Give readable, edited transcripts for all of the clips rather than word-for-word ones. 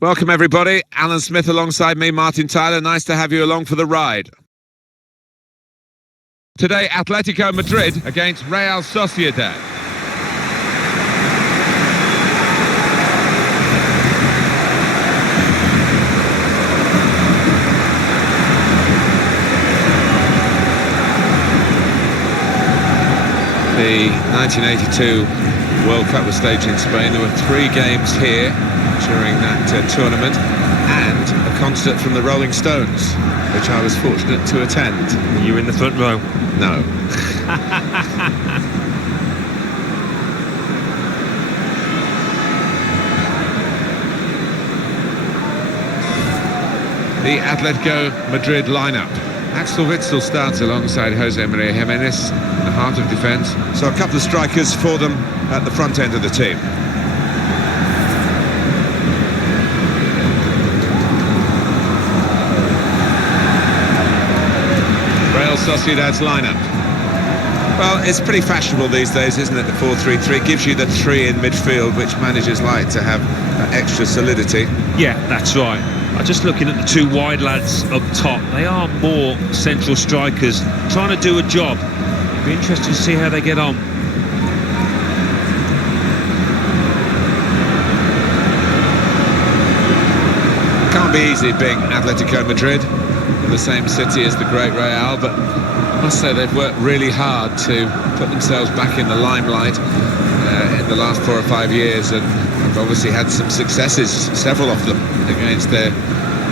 Welcome everybody, Alan Smith alongside me, Martin Tyler. Nice to have you along for the ride. Today, Atletico Madrid against Real Sociedad. The 1982 World Cup was staged in Spain. There were 3 games here during that tournament, and a concert from the Rolling Stones, which I was fortunate to attend. You were in the front row? No. The Atletico Madrid lineup. Axel Witsel starts alongside Jose Maria Jimenez in the heart of defence. So a couple of strikers for them at the front end of the team. Real Sociedad's lineup. Well, it's pretty fashionable these days, isn't it, the 4-3-3? It gives you the 3 in midfield, which managers like to have extra solidity. Yeah, that's right. Just looking at the 2 wide lads up top, they are more central strikers, trying to do a job. It'll be interesting to see how they get on. Can't be easy being Atletico Madrid, in the same city as the great Real, but I must say they've worked really hard to put themselves back in the limelight in the last 4 or 5 years, and they've obviously had some successes, several of them, against their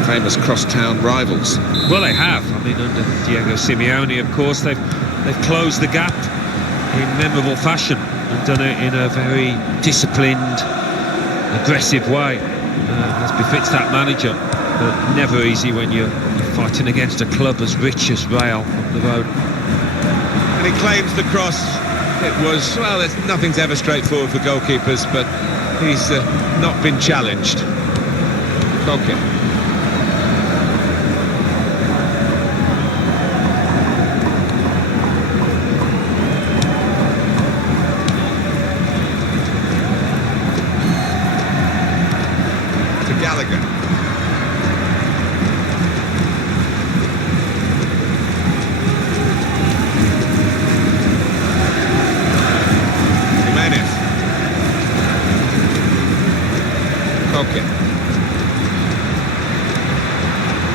famous cross-town rivals. Well, they have. I mean, under Diego Simeone, of course, they've closed the gap in memorable fashion and done it in a very disciplined, aggressive way, as befits that manager. But never easy when you're fighting against a club as rich as Real up the road. And he claims the cross. It was, well, nothing's ever straightforward for goalkeepers, but he's not been challenged. Okay. To Gallagher. Okay.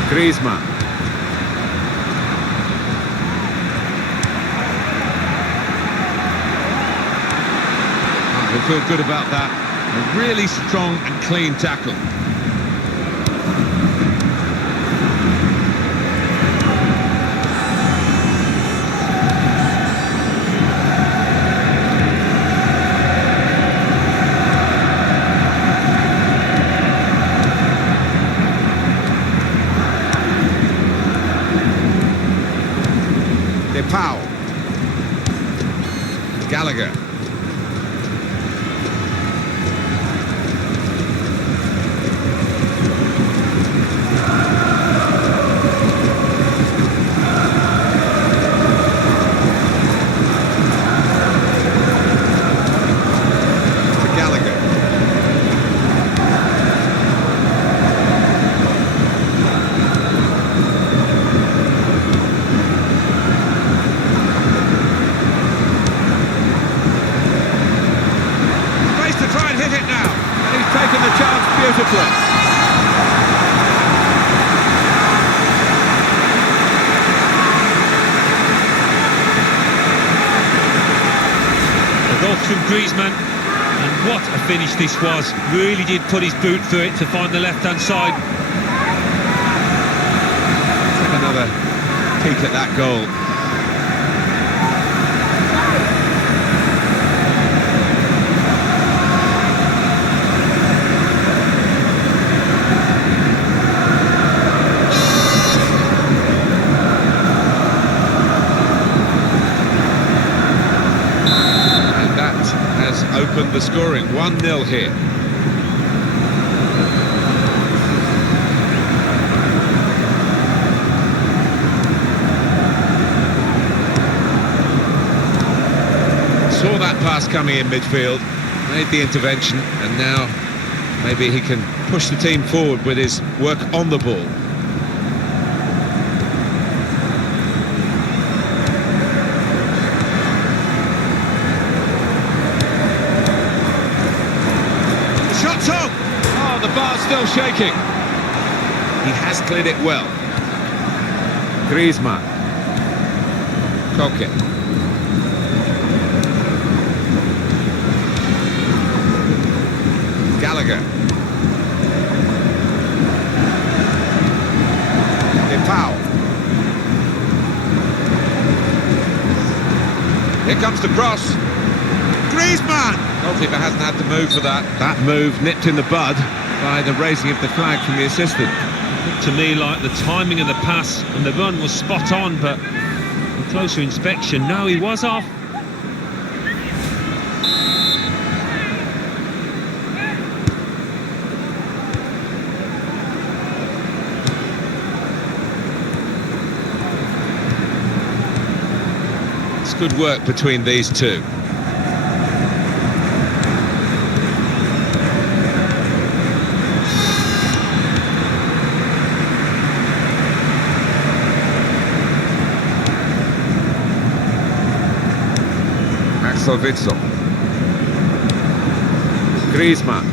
Griezmann. We'll feel good about that. A really strong and clean tackle. Powell. Gallagher. To Gallagher. Taken the chance beautifully. A goal from Griezmann, and what a finish this was. Really did put his boot through it to find the left-hand side. Let's have another peek at that goal. Opened the scoring, 1-0 here. Saw that pass coming in midfield, made the intervention, and now maybe he can push the team forward with his work on the ball. The shot's on! Oh, the bar's still shaking. He has cleared it well. Griezmann. Koke. Gallagher. Pau. Here comes the cross. Griezmann! Goalkeeper hasn't had to move for that. That move nipped in the bud by the raising of the flag from the assistant. Looked to me like the timing of the pass and the run was spot on, but on closer inspection, no, he was off. Good work between these two. Axel Witsel. Griezmann.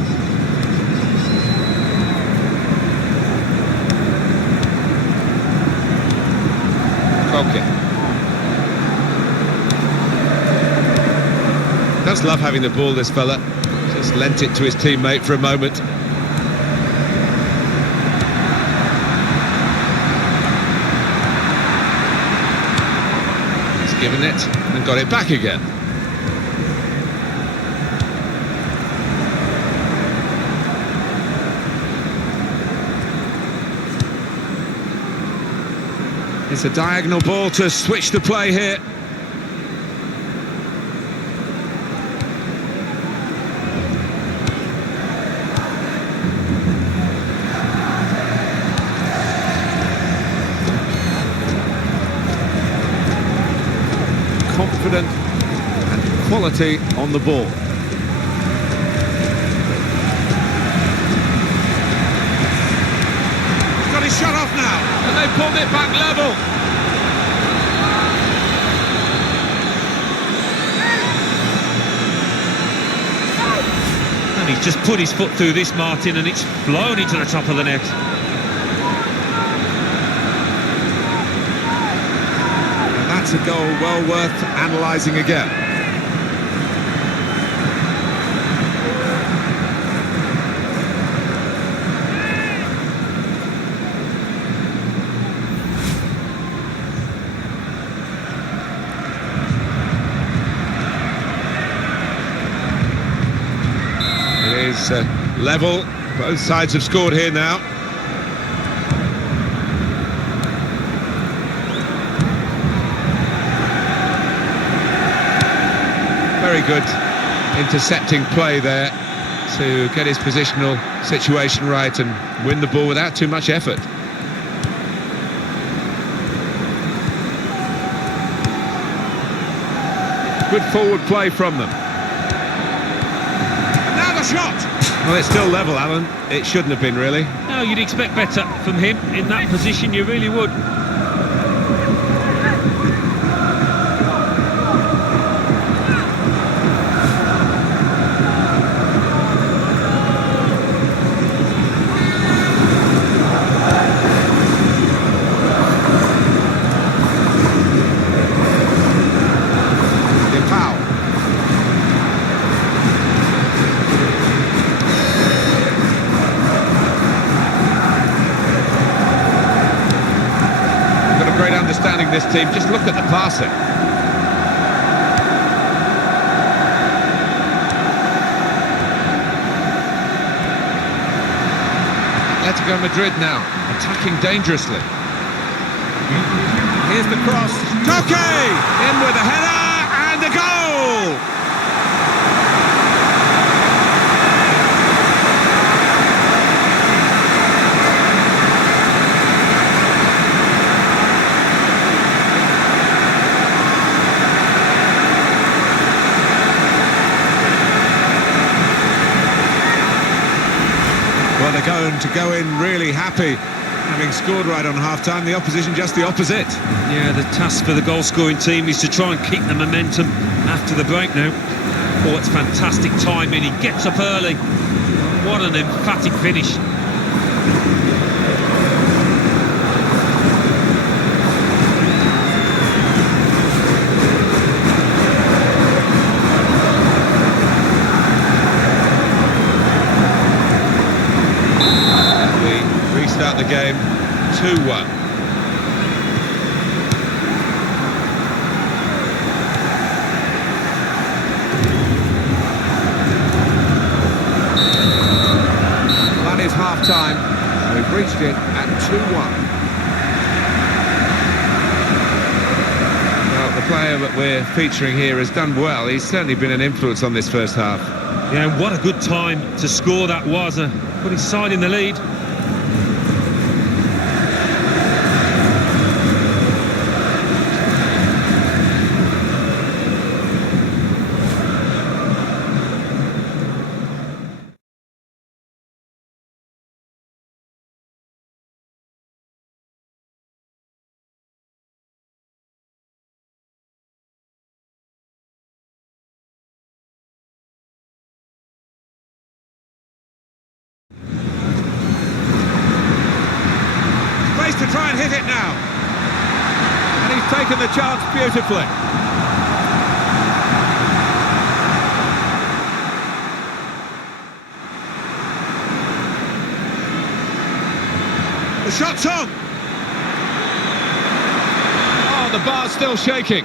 Koke. Does love having the ball, this fella. Just lent it to his teammate for a moment. He's given it and got it back again. It's a diagonal ball to switch the play here. Confident and quality on the ball. He's got his shot off now, and they've pulled it back level. And he's just put his foot through this, Martin, and it's flown into the top of the net. That's a goal well worth analysing again. It is level. Both sides have scored here now. Very good intercepting play there to get his positional situation right and win the ball without too much effort. Good forward play from them. And now the shot! Well, it's still level, Alan. It shouldn't have been, really. No, you'd expect better from him in that position, you really would. Understanding this team, just look at the passing. Atletico Madrid now attacking dangerously. Here's the cross. Koke in with a header and a goal. Well, the them to go in really happy, having scored right on half-time. The opposition just the opposite. Yeah, the task for the goal-scoring team is to try and keep the momentum after the break now. Oh, it's fantastic timing. He gets up early. What an emphatic finish. Start the game 2-1. That is half-time. We've reached it at 2-1. Well, the player that we're featuring here has done well. He's certainly been an influence on this first half. Yeah, and what a good time to score that was. Put his side in the lead. To try and hit it now, and he's taken the chance beautifully. The shot's on. Oh, the bar's still shaking.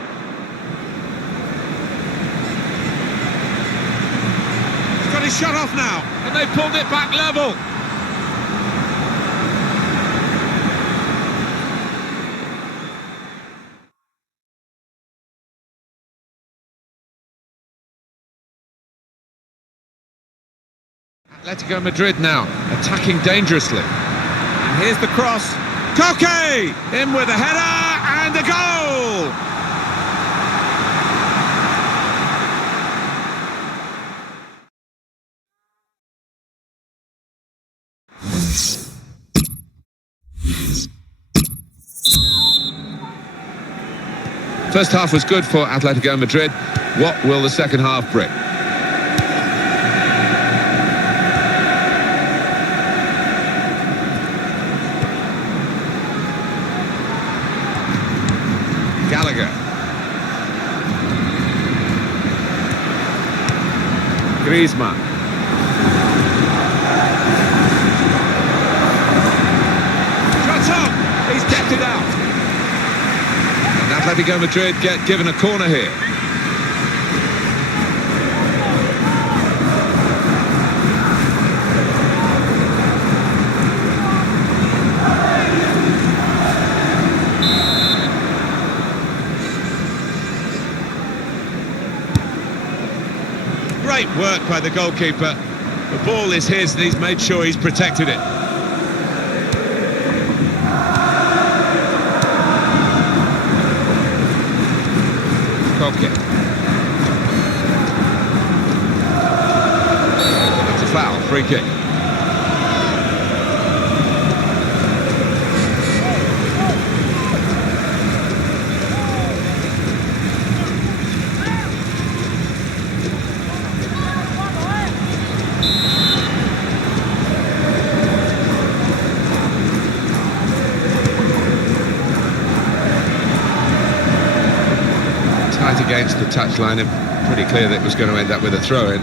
He's got his shot off now, and they've pulled it back level. Atletico Madrid now attacking dangerously. And here's the cross. Koke! In with a header and a goal! First half was good for Atletico Madrid. What will the second half bring? Griezmann. Shots on! He's kept it out. And Atletico Madrid get given a corner here. Great work by the goalkeeper. The ball is his and he's made sure he's protected it. Koke. It's a foul, free kick. Against the touchline, and pretty clear that it was going to end up with a throw-in.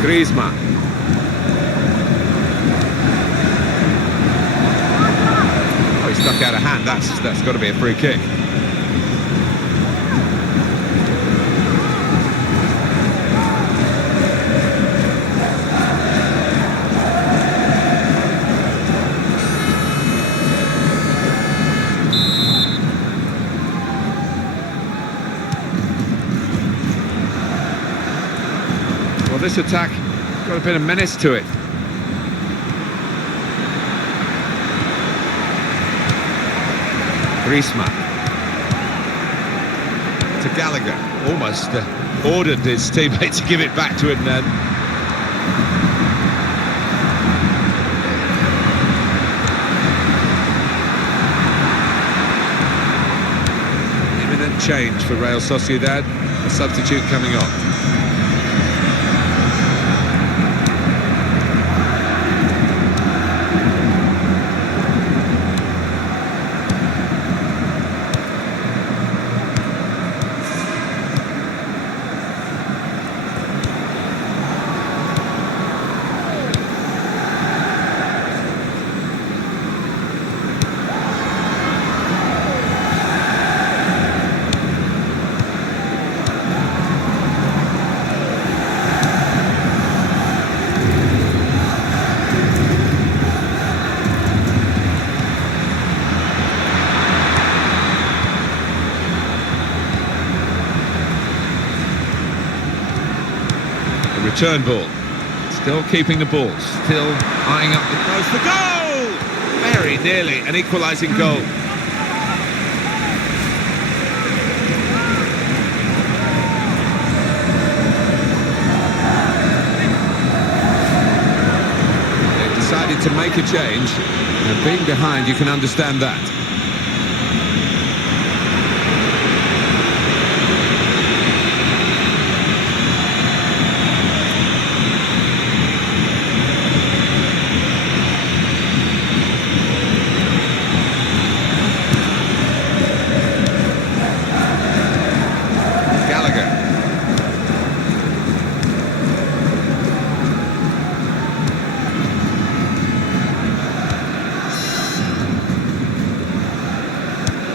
Griezmann. Oh, he stuck out a hand. That's got to be a free kick. This attack got a bit of menace to it. Griezmann to Gallagher, almost ordered his teammate to give it back to him then. Imminent change for Real Sociedad, a substitute coming on. Return ball, still keeping the ball, still eyeing up the post. The goal! Very nearly an equalising goal. They've decided to make a change, and being behind, you can understand that.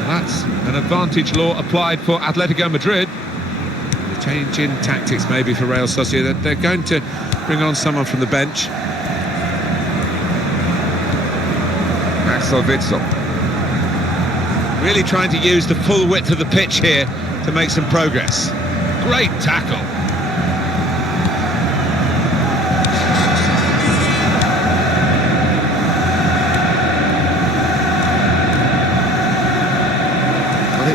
That's an advantage law applied for Atletico Madrid. A change in tactics maybe for Real Sociedad. They're going to bring on someone from the bench. Axel Witsel. Really trying to use the full width of the pitch here to make some progress. Great tackle.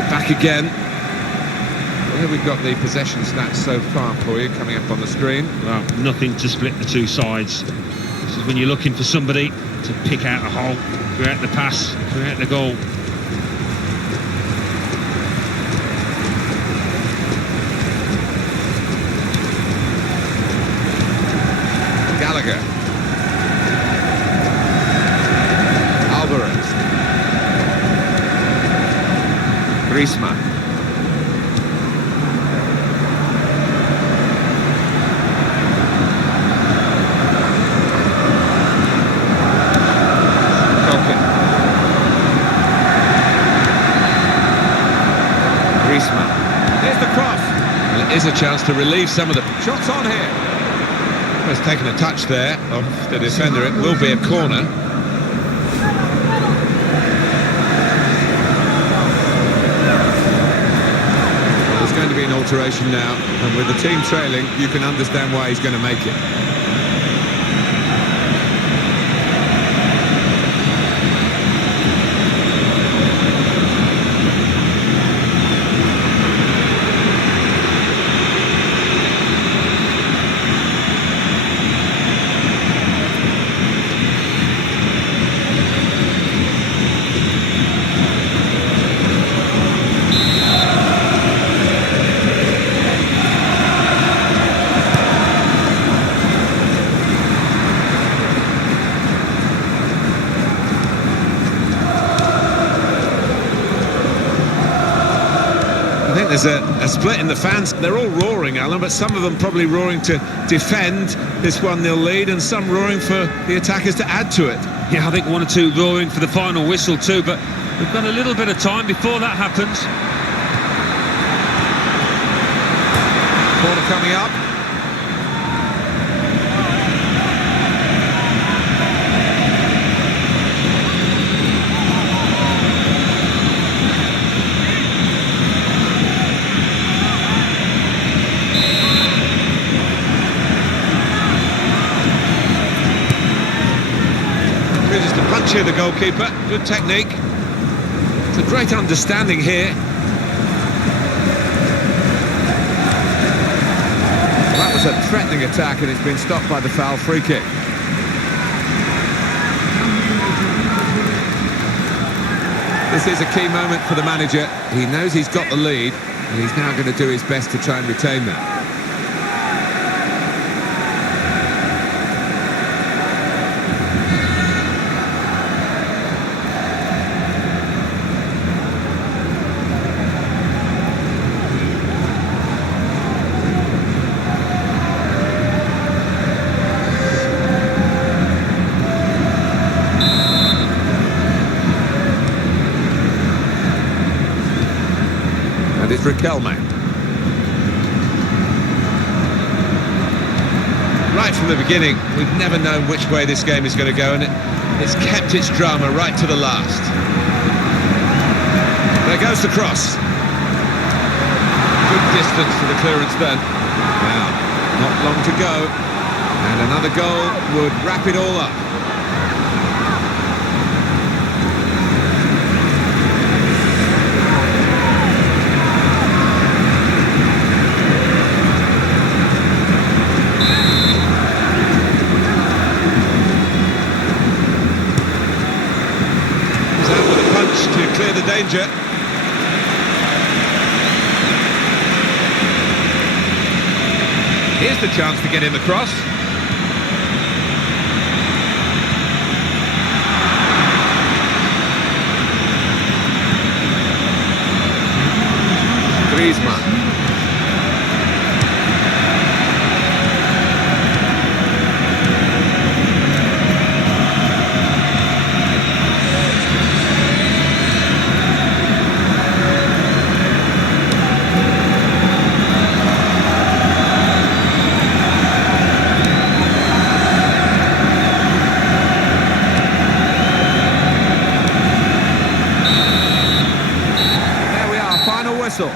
Back again. Well, we've got the possession stats so far for you coming up on the screen. Well, nothing to split the two sides. This is when you're looking for somebody to pick out a hole, create the pass, create the goal. Gallagher. Alvarez. Griezmann. Tolkien. Griezmann. Here's the cross. Well, it is a chance to relieve some of the shots on here. Well, it's taken a touch there of the defender. It will be a corner. Going to be an alteration now, and with the team trailing, you can understand why he's going to make it. I think there's a split in the fans. They're all roaring, Alan, but some of them probably roaring to defend this 1-0 lead, and some roaring for the attackers to add to it. Yeah, I think one or two roaring for the final whistle too, but we've got a little bit of time before that happens. Corner coming up. Punch here, the goalkeeper. Good technique. It's a great understanding here. was a threatening attack and it's been stopped by the foul free kick. This is a key moment for the manager. He knows he's got the lead and he's now going to do his best to try and retain that. It's Riquelme. Right from the beginning, we've never known which way this game is going to go, and it's kept its drama right to the last. There goes the cross. Good distance for the clearance then. Now, not long to go, and another goal would wrap it all up. To clear the danger. Here's the chance to get in the cross. Griezmann. Whistle. I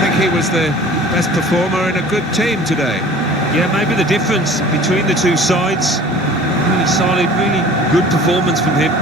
think he was the best performer in a good team today. Yeah, maybe the difference between the two sides. Really solid, really good performance from him.